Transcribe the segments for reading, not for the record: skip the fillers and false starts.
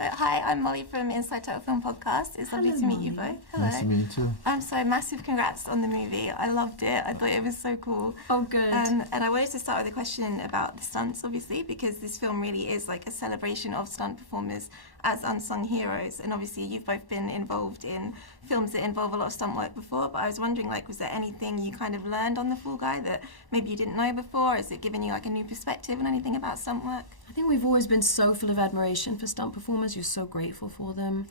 So, hi, I'm Molly from Inside Total Film Podcast. It's lovely to meet you both. Hello. Nice to meet you too. So massive congrats on the movie. I loved it. I thought it was so cool. Oh, good. And I wanted to start with a question about the stunts, obviously, because this film really is like a celebration of stunt performers as unsung heroes. And obviously, you've both been involved in films that involve a lot of stunt work before. But I was wondering, like, was there anything you kind of learned on The Fall Guy that maybe you didn't know before? Is it giving you like a new perspective on anything about stunt work? I think we've always been so full of admiration for stunt performers. You're so grateful for them.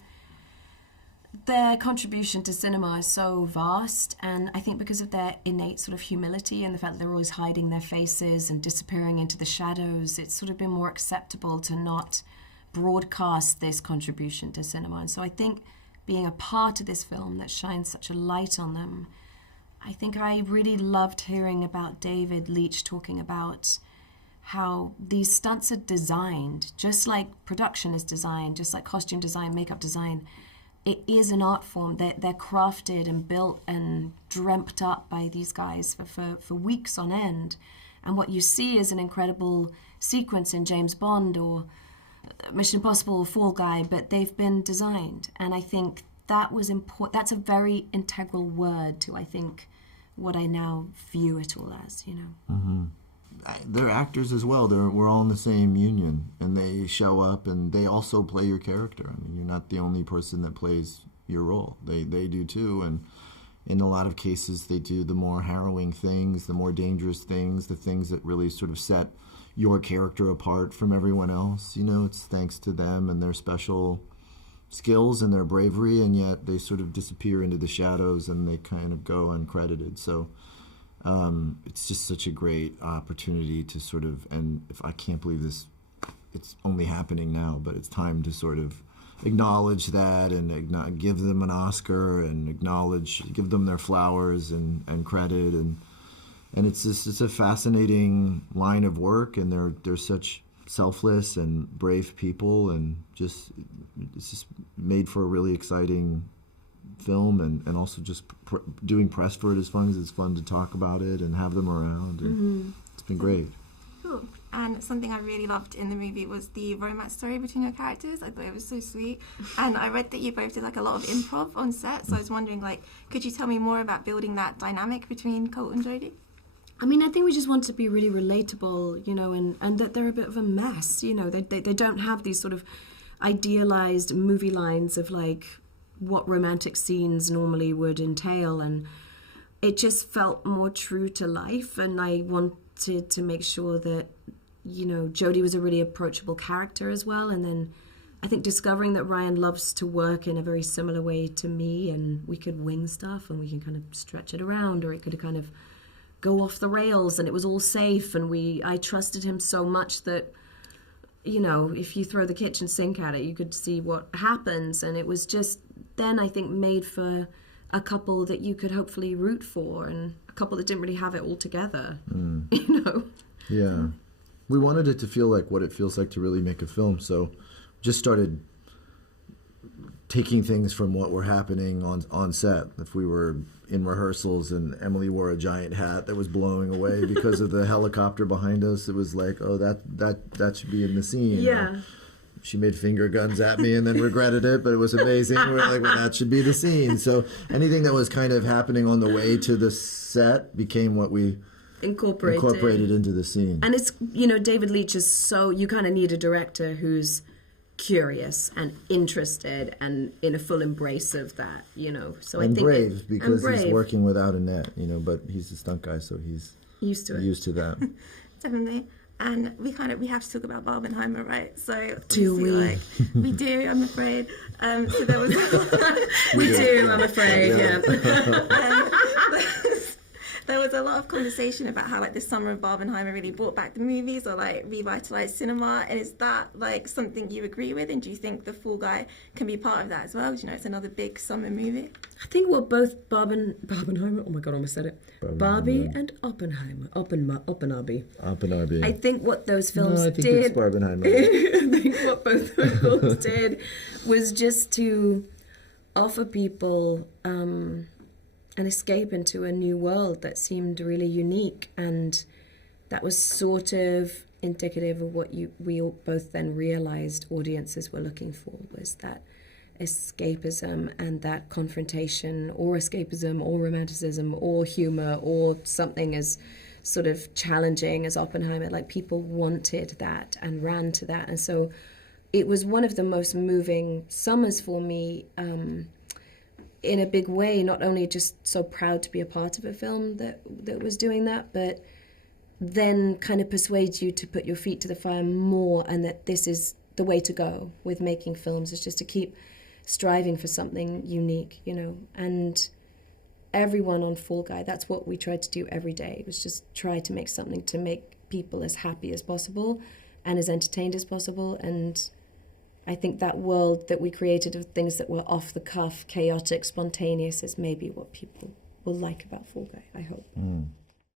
Their contribution to cinema is so vast, and I think because of their innate sort of humility and the fact that they're always hiding their faces and disappearing into the shadows, it's sort of been more acceptable to not broadcast this contribution to cinema. And so I think being a part of this film that shines such a light on them, I think I really loved hearing about David Leitch talking about how these stunts are designed, just like production is designed, just like costume design, makeup design. It is an art form. They're crafted and built and dreamt up by these guys for weeks on end. And what you see is an incredible sequence in James Bond or Mission Impossible or Fall Guy, but they've been designed. And I think that was important. That's a very integral word to, I think, what I now view it all as, you know. Mm-hmm. They're actors as well. We're all in the same union, and they show up, and they also play your character. I mean, you're not the only person that plays your role. They do too, and in a lot of cases, they do the more harrowing things, the more dangerous things, the things that really sort of set your character apart from everyone else. You know, it's thanks to them and their special skills and their bravery, and yet they sort of disappear into the shadows and they kind of go uncredited. So it's just such a great opportunity to sort of, and if I can't believe this, it's only happening now, but it's time to sort of acknowledge that and give them an Oscar and give them their flowers and credit, and it's a fascinating line of work, and they're such selfless and brave people, and it's just made for a really exciting film, and also just doing press for it is fun, because it's fun to talk about it and have them around, and it's been great. Cool. And something I really loved in the movie was the romance story between your characters. I thought it was so sweet. And I read that you both did like a lot of improv on set, so I was wondering, like, could you tell me more about building that dynamic between Colt and Jodie? I mean, I think we just want to be really relatable, you know, and that they're a bit of a mess, you know. They don't have these sort of idealized movie lines of like what romantic scenes normally would entail, and it just felt more true to life. And I wanted to make sure that, you know, Jodie was a really approachable character as well. And then I think discovering that Ryan loves to work in a very similar way to me, and we could wing stuff and we can kind of stretch it around, or it could kind of go off the rails, and it was all safe, and I trusted him so much that, you know, if you throw the kitchen sink at it, you could see what happens. And it was just then, I think, made for a couple that you could hopefully root for, and a couple that didn't really have it all together, you know. Yeah. We wanted it to feel like what it feels like to really make a film, so just started taking things from what were happening on set. If we were in rehearsals and Emily wore a giant hat that was blowing away because of the helicopter behind us, it was like, oh, that should be in the scene. Yeah. Or she made finger guns at me and then regretted it, but it was amazing. We're like, well, that should be the scene. So anything that was kind of happening on the way to the set became what we incorporated into the scene. And it's, you know, David Leitch is so, you kind of need a director who's curious and interested and in a full embrace of that, you know. So and I think brave, because he's working without a net, you know, but he's a stunt guy, so he's used to that. Definitely. And we have to talk about Barbenheimer, right? So do we? Like, we do, I'm afraid. So there was we do, I'm afraid. Yeah. There was a lot of conversation about how like the summer of Barbenheimer really brought back the movies, or like revitalized cinema. And is that like something you agree with? And do you think The Fall Guy can be part of that as well? 'Cause, you know, it's another big summer movie. I think what both Barbenheimer, oh my God, I almost said it. Barbie and Oppenheimer. Oppenheimer. I think what those films did. It's Barbenheimer. I think what both those films did was just to offer people an escape into a new world that seemed really unique, and that was sort of indicative of what we all both then realized audiences were looking for, was that escapism and that confrontation, or escapism or romanticism or humor or something as sort of challenging as Oppenheimer. Like, people wanted that and ran to that. And so it was one of the most moving summers for me, in a big way, not only just so proud to be a part of a film that was doing that, but then kind of persuades you to put your feet to the fire more, and that this is the way to go with making films, is just to keep striving for something unique, you know. And everyone on Fall Guy, that's what we tried to do every day. It was just try to make something to make people as happy as possible and as entertained as possible. And I think that world that we created of things that were off the cuff, chaotic, spontaneous, is maybe what people will like about Fall Guy, I hope.